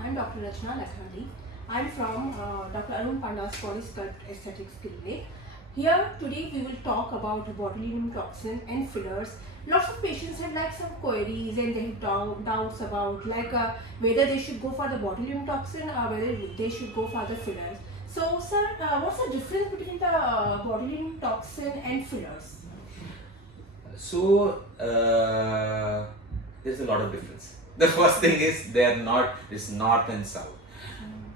I'm Dr. Rachna Lakhandi. I'm from Dr. Arun Panda's Bodskulpt Aesthetics Clinic. Here today we will talk about botulinum toxin and fillers. Lots of patients have like some queries and they have doubts about whether they should go for the botulinum toxin or whether they should go for the fillers. So sir, what's the difference between the botulinum toxin and fillers? So there's a lot of difference. The first thing is it's north and south.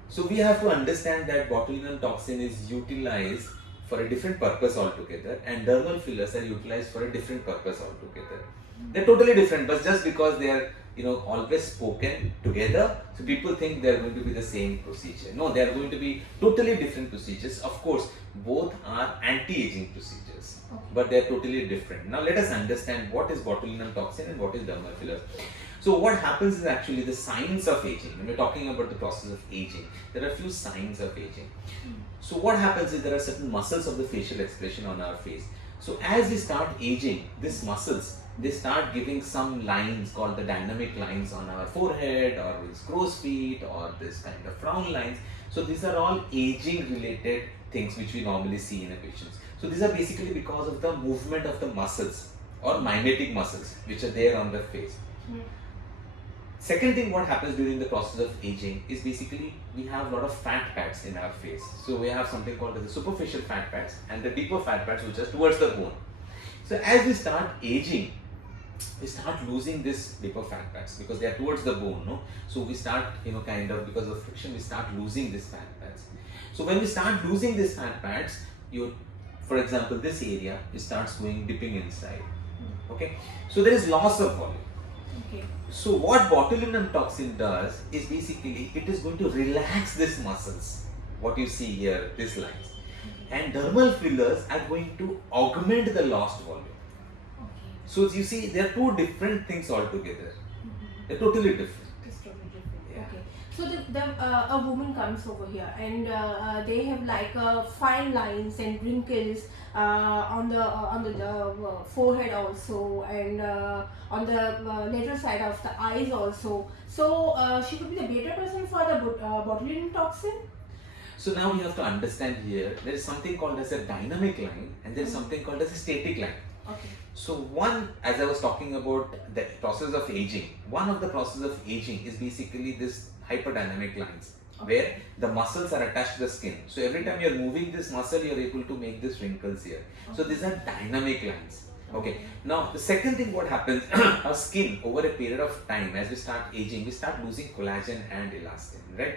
So we have to understand that botulinum toxin is utilized for a different purpose altogether, and dermal fillers are utilized for a different purpose altogether. They're totally different, but just because they are always spoken together, so people think they're going to be the same procedure. No, they are going to be totally different procedures. Of course, both are anti-aging procedures, but they're totally different. Now let us understand what is botulinum toxin and what is dermal fillers. So what happens is actually the signs of aging. When we're talking about the process of aging, there are a few signs of aging. So what happens is there are certain muscles of the facial expression on our face. So as we start aging, these muscles, they start giving some lines called the dynamic lines on our forehead, or this crow's feet, or this kind of frown lines. So these are all aging related things which we normally see in a patient. So these are basically because of the movement of the muscles or mimetic muscles which are there on the face. Second thing, what happens during the process of aging is basically we have a lot of fat pads in our face. So we have something called the superficial fat pads and the deeper fat pads which are towards the bone. So as we start aging, we start losing this deeper fat pads because they are towards the bone, no? So we start, because of friction, we start losing these fat pads. So when we start losing these fat pads, for example, this area, it starts dipping inside. Okay, so there is loss of volume. Okay. So what botulinum toxin does is basically it is going to relax these muscles. What you see here, these lines, and dermal fillers are going to augment the lost volume. So you see, there are two different things altogether. They're totally different. It's totally different. Yeah. Okay. So a woman comes over here and they have like fine lines and wrinkles on the forehead also, and on the lateral side of the eyes also. So she could be the better person for the botulinum toxin. So now you have to understand here, there is something called as a dynamic line and there is something called as a static line. Okay. So one, as I was talking about the process of aging, one of the process of aging is basically this hyperdynamic lines, where the muscles are attached to the skin. So every time you're moving this muscle, you're able to make these wrinkles here. So these are dynamic lines. Okay. Now the second thing, what happens, our skin over a period of time, as we start aging, we start losing collagen and elastin, right?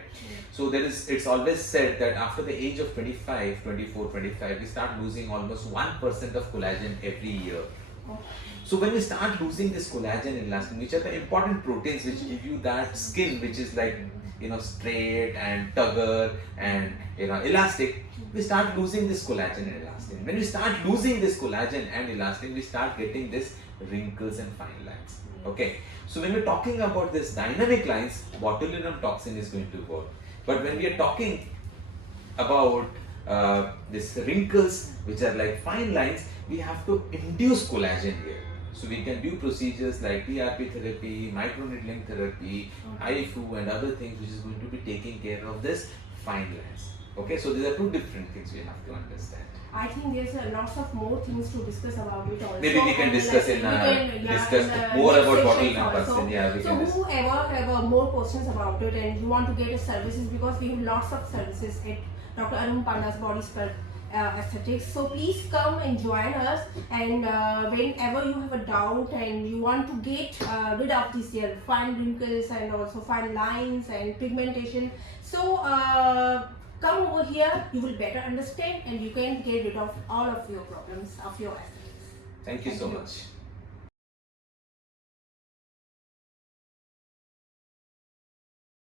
So it's always said that after the age of 25, we start losing almost 1% of collagen every year. So when we start losing this collagen and elastin, which are the important proteins which give you that skin which is like straight and tugger and elastic, we start losing this collagen and elastin. When we start losing this collagen and elastin, we start getting this wrinkles and fine lines. Okay, so when we're talking about this dynamic lines, botulinum toxin is going to work. But when we are talking about these wrinkles which are like fine lines, we have to induce collagen here. So we can do procedures like PRP therapy, microneedling therapy, IFU and other things which is going to be taking care of this fine lines. Okay, so these are two different things we have to understand. I think there's lots of more things to discuss about it also. Maybe we can discuss more about botulinum toxin. Yeah, we can discuss. Whoever have more questions about it and you want to get services, because we have lots of services at Dr. Arun Panda's Bodskulpt Aesthetics. So please come and join us, and whenever you have a doubt and you want to get rid of these fine wrinkles and also fine lines and pigmentation, so come over here, you will better understand and you can get rid of all of your problems of your aesthetics. Thank you so much.